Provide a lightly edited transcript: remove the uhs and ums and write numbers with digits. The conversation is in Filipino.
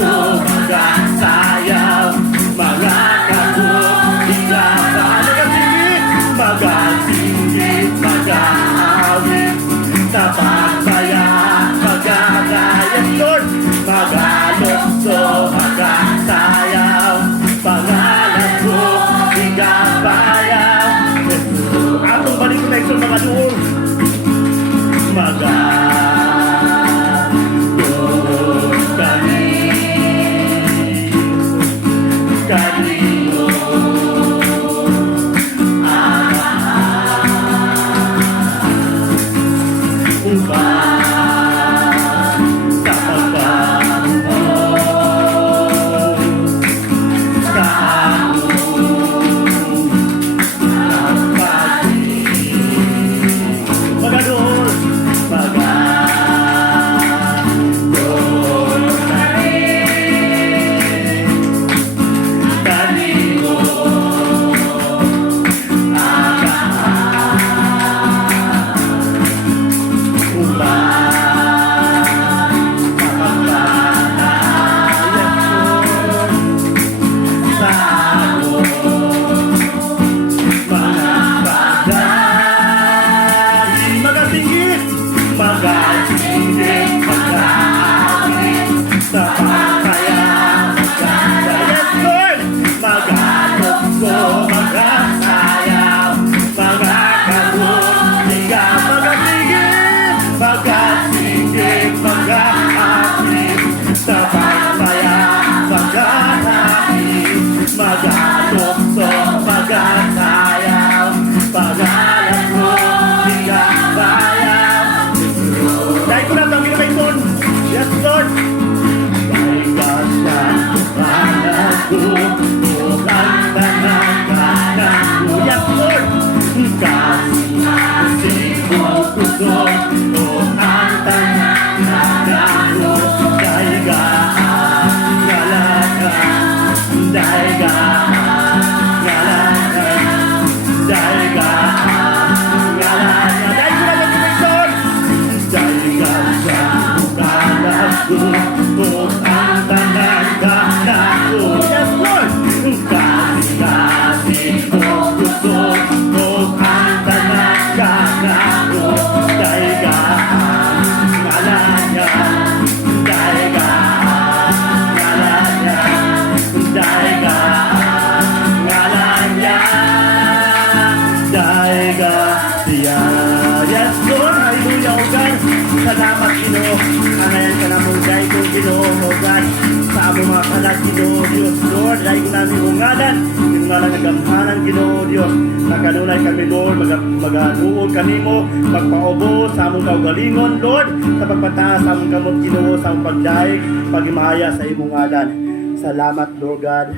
sumasayaw, mga kabutihan magasinggit, mag-aawit, sa pagbaya, mag-agayat, Lord, mag-alokso, mag-asayaw, pangalan ko, igabayaw. Atong balik connection mga doon. Mag-alokso kami, kanino salamat Ginoo, anayan ka naman dahil kong Ginoo, O God, sa among mga kalag Ginoo, Diyos, Lord, dahil ko namin ungalan, yung nga lang nagamhanan Ginoo, Diyos, nakanunay kami, Lord, maganuod kami mo, magpaubo sa among kaugalingon, Lord, sa pagpataas sa among kamot Ginoo, sa among pagdaig, pagimaya sa imong ngalan. Salamat, Lord God.